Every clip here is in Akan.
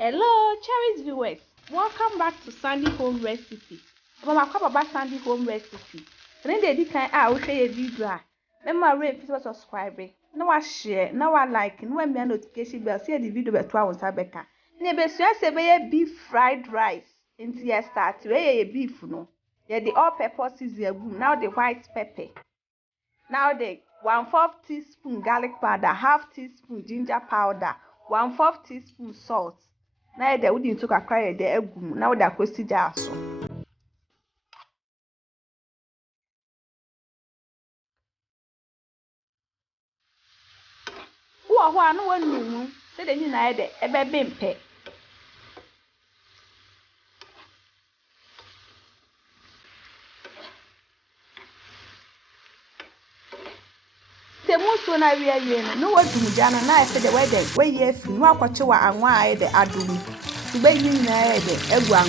Hello, cherished viewers. Welcome back to Sandy Home Recipe. Mama Baba Sandy Home Recipe. Then they can share a video. Remember, please subscribe. Now I share, now I like, now I notification bell. See the video better on Sabeka. Nebe say beef fried rice. Into your start. Where beef no. Yeah, the all-purpose is here. Now the white pepper. Now the 1/4 teaspoon garlic powder, half teaspoon ginger powder, 1/4 teaspoon salt. Now the we didn't took cry the egg. Now the question jaso. Who are no one knew. Said the United ever been pet. Most when I wear no one to Jana and I said the weather where yes, no quatua and why the adum to be in the egg when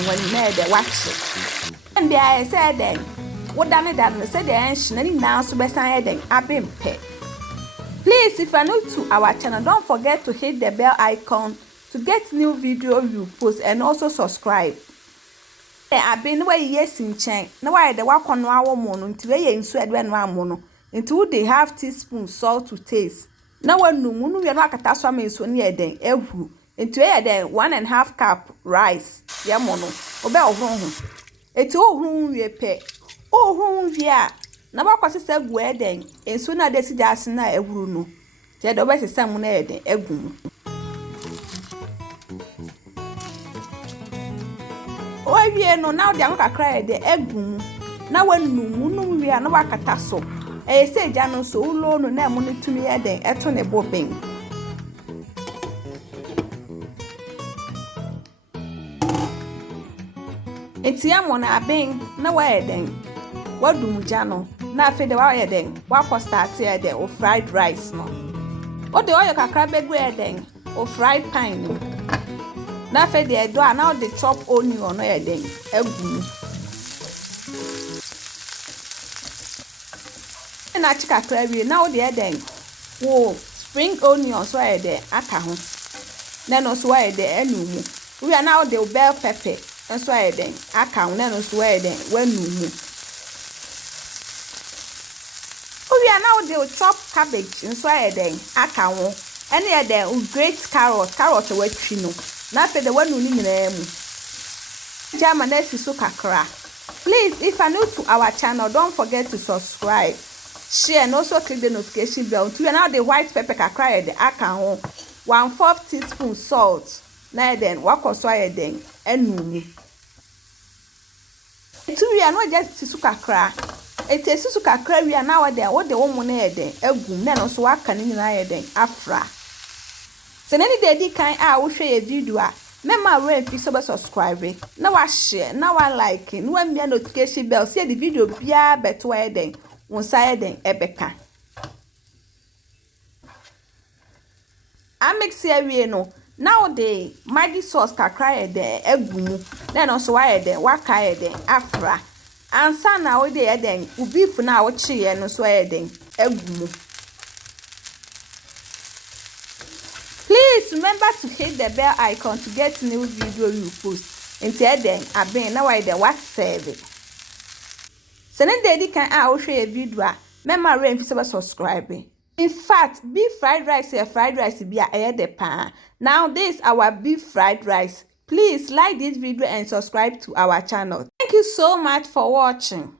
the wax. And there I said then, what done it done said the ancient now so best I then I've been pet. Please, if you're new to our channel, don't forget to hit the bell icon to get new video you post and also subscribe. I've been where yes in chain. Now I the work on our moon to be in sweat when one mono. Into they have teaspoon salt to taste. Now when no moon we are not catastrophe so near then every into a then 1.5 cup rice. Yamono, obey home. It's all room we pay. Oh, home yeah. Now what was said wedding and sooner they see that na a bruno. They the best someone a gum. Oh, we no now the uncle cried the egg boom. Now when no moon we are no catasso. I say Jano so low no na money to me at the etone bobbing. It's yamona a bang, no way then. What do Mujano? Na fe the wire then. What was start here then or fried rice no? What the oil crab then or fried pine no? Na fe the do now the chop onion no then. Na chika crabby now the then. Whoa, spring onions why there akaho. Then also why there enu. We are now the bell pepper. That's why then akaho then also why then when nu. We are now the chop cabbage and so then akaho. Any then great carrot away chino. Not the one who need them. German is so kakra. Please, if you're new to our channel, don't forget to subscribe. Share and also click the notification bell. To now the white pepper kakra the akaho, 1/4 teaspoon salt. Now then walk on soy then and numi. We are not just kakra. It is kakra we are now there. What the woman there? Egum then also work can in then afra. So any day I will share a video. Remember when you subscribe. Now I share. Now I like. When me notification bell. See the video. Be better then. One side then ebeka. I mix here no. Now the Maggi sauce kakra de egum. Then also why de waka de afra. And son now de then ubi for now chi and so then egum. Please remember to hit the bell icon to get new video you post. Until then, I've been now I the what serve. So then they can share a video. Remember if you subscribe. In fact, beef fried rice be a the pan. Now this our beef fried rice. Please like this video and subscribe to our channel. Thank you so much for watching.